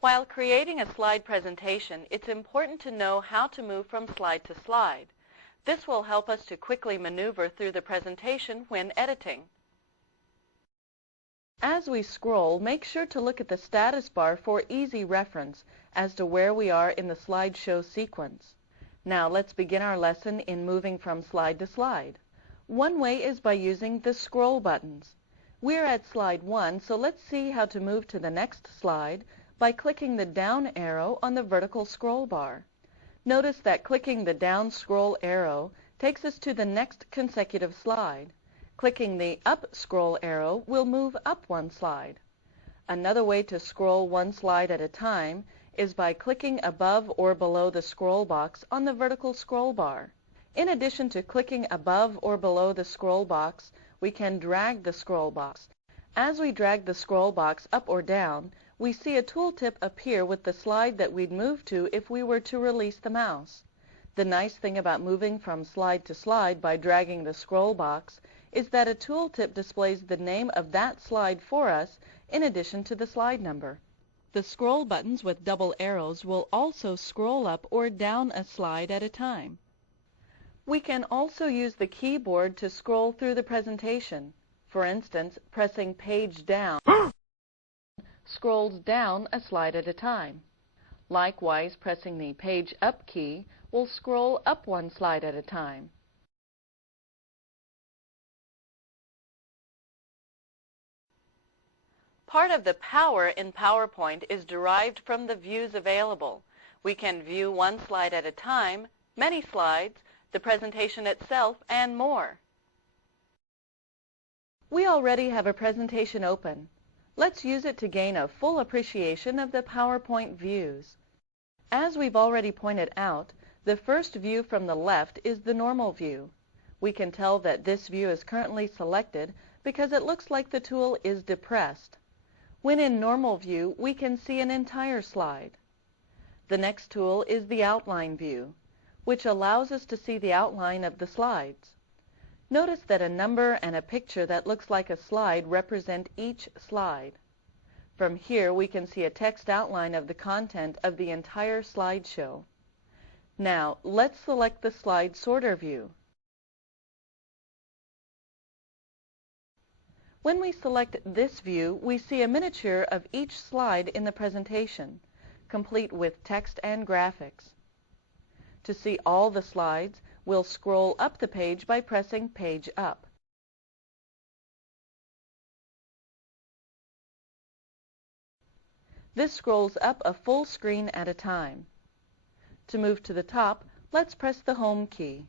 While creating a slide presentation, it's important to know how to move from slide to slide. This will help us to quickly maneuver through the presentation when editing. As we scroll, make sure to look at the status bar for easy reference as to where we are in the slideshow sequence. Now let's begin our lesson in moving from slide to slide. One way is by using the scroll buttons. We're at slide 1, so let's see how to move to the next slide by clicking the down arrow on the vertical scroll bar. Notice that clicking the down scroll arrow takes us to the next consecutive slide. Clicking the up scroll arrow will move up one slide. Another way to scroll one slide at a time is by clicking above or below the scroll box on the vertical scroll bar. In addition to clicking above or below the scroll box, we can drag the scroll box. As we drag the scroll box up or down, we see a tooltip appear with the slide that we'd move to if we were to release the mouse. The nice thing about moving from slide to slide by dragging the scroll box is that a tooltip displays the name of that slide for us in addition to the slide number. The scroll buttons with double arrows will also scroll up or down a slide at a time. We can also use the keyboard to scroll through the presentation. For instance, pressing page down scrolls down a slide at a time. Likewise, pressing the page up key will scroll up one slide at a time. Part of the power in PowerPoint is derived from the views available. We can view one slide at a time, many slides, the presentation itself, and more. We already have a presentation open. Let's use it to gain a full appreciation of the PowerPoint views. As we've already pointed out, the first view from the left is the normal view. We can tell that this view is currently selected because it looks like the tool is depressed. When in normal view, we can see an entire slide. The next tool is the outline view, which allows us to see the outline of the slides. Notice that a number and a picture that looks like a slide represent each slide. From here, we can see a text outline of the content of the entire slideshow. Now, let's select the slide sorter view. When we select this view, we see a miniature of each slide in the presentation, complete with text and graphics. To see all the slides, we'll scroll up the page by pressing Page Up. This scrolls up a full screen at a time. To move to the top, let's press the Home key.